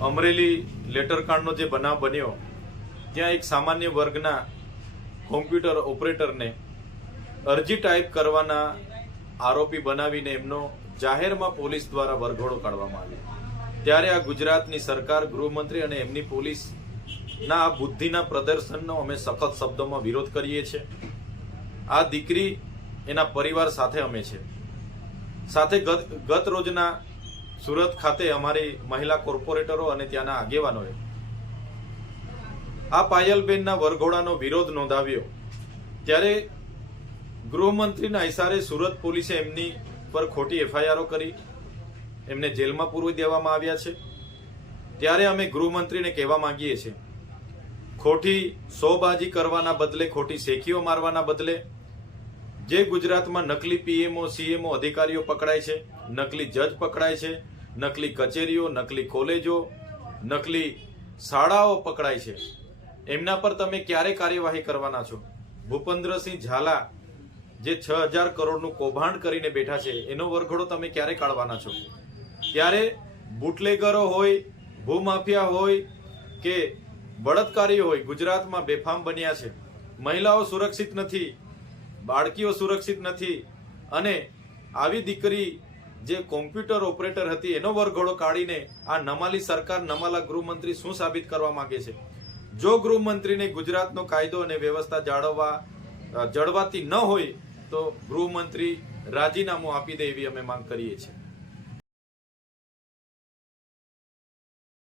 અમરેલી લેટરકાંડનો જે બનાવ બન્યો ત્યાં એક સામાન્ય વર્ગના કોમ્પ્યુટર ઓપરેટરને અરજી ટાઈપ કરવાના આરોપી બનાવીને એમનો જાહેરમાં પોલીસ દ્વારા વરઘોડો કાઢવામાં આવ્યો। ત્યારે આ ગુજરાતની સરકાર, ગૃહમંત્રી અને એમની પોલીસના આ બુદ્ધિના પ્રદર્શનનો અમે સખત શબ્દોમાં વિરોધ કરીએ છીએ। આ દીકરી એના પરિવાર સાથે અમે છે। સાથે ગત રોજના સુરત ખાતે અમારી મહિલા કોર્પોરેટરો અને ત્યાંના આગેવાનોએ આ પાયલબેનના વરઘોડાનો વિરોધ નોંધાવ્યો। ત્યારે ગૃહમંત્રીના ઇશારે સુરત પોલીસે એમની પર ખોટી એફઆઈઆરો કરી એમને જેલમાં પૂરવી દેવામાં આવ્યા છે। ત્યારે અમે ગૃહમંત્રીને કહેવા માંગીએ છીએ, ખોટી સોબાજી કરવાના બદલે, ખોટી શેખીઓ મારવાના બદલે જે ગુજરાતમાં નકલી પીએમઓ સીએમઓ અધિકારીઓ પકડાય છે, નકલી જજ પકડાય છે, નકલી કચેરીઓ, નકલી કોલેજો, નકલી શાળાઓ પકડાય છે, એમના પર તમે ક્યારે કાર્યવાહી કરવાના છો? ભૂપેન્દ્રસિંહ ઝાલા જે 6000 કરોડનું કૌભાંડ કરીને બેઠા છે એનો વરઘોડો તમે ક્યારે કાઢવાના છો? ત્યારે બુટલેગરો હોય, ભૂમાફિયા હોય કે બળાત્કારીઓ હોય ગુજરાતમાં બેફામ બન્યા છે। મહિલાઓ સુરક્ષિત નથી, બાળકીઓ સુરક્ષિત નથી, અને આવી દીકરી જે કોમ્પ્યુટર ઓપરેટર હતી એનો વરઘોડો કાઢીને આ નમાલી સરકાર, નમાલા ગૃહમંત્રી શું સાબિત કરવા માંગે છે? જો ગૃહમંત્રીને ગુજરાતનો કાયદો અને વ્યવસ્થા જળવાતી ન હોય તો ગૃહમંત્રી રાજીનામું આપી દે એવી અમે માંગ કરીએ છીએ।